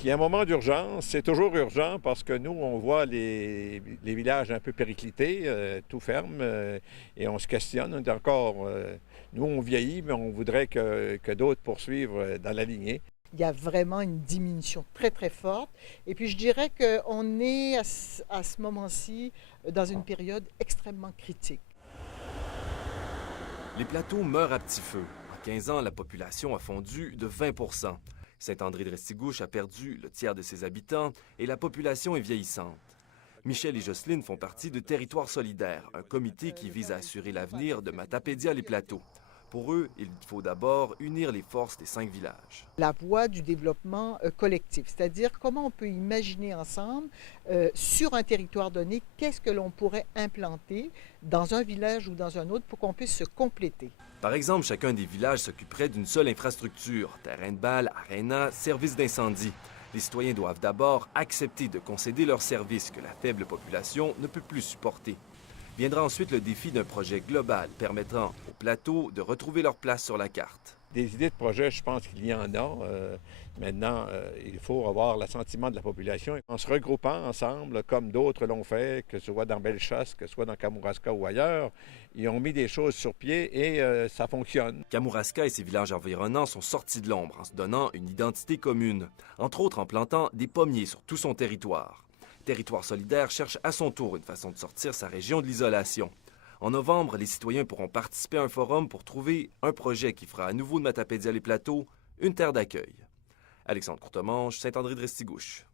Il y a un moment d'urgence, c'est toujours urgent parce que nous, on voit les villages un peu périclités, tout ferme, et on se questionne. On est encore, nous, on vieillit, mais on voudrait que d'autres poursuivent dans la lignée. Il y a vraiment une diminution très très forte. Et puis je dirais qu'on est à ce moment-ci dans une période extrêmement critique. Les plateaux meurent à petit feu. En 15 ans, la population a fondu de 20 Saint-André-de-Restigouche a perdu le tiers de ses habitants et la population est vieillissante. Michel et Jocelyne font partie de Territoire solidaire, un comité qui vise à assurer l'avenir de Matapédia-les-Plateaux. Pour eux, il faut d'abord unir les forces des 5 villages. La voie du développement collectif, c'est-à-dire comment on peut imaginer ensemble, sur un territoire donné, qu'est-ce que l'on pourrait implanter dans un village ou dans un autre pour qu'on puisse se compléter. Par exemple, chacun des villages s'occuperait d'une seule infrastructure, terrain de balle, aréna, service d'incendie. Les citoyens doivent d'abord accepter de concéder leurs services que la faible population ne peut plus supporter. Viendra ensuite le défi d'un projet global permettant aux plateaux de retrouver leur place sur la carte. Des idées de projet, je pense qu'il y en a. Maintenant, il faut avoir l'assentiment de la population. En se regroupant ensemble, comme d'autres l'ont fait, que ce soit dans Bellechasse, que ce soit dans Kamouraska ou ailleurs, ils ont mis des choses sur pied et ça fonctionne. Kamouraska et ses villages environnants sont sortis de l'ombre en se donnant une identité commune, entre autres en plantant des pommiers sur tout son territoire. Territoire solidaire cherche à son tour une façon de sortir sa région de l'isolation. En novembre, les citoyens pourront participer à un forum pour trouver un projet qui fera à nouveau de Matapédia-les-Plateaux une terre d'accueil. Alexandre Courtemanche, Saint-André-de-Restigouche.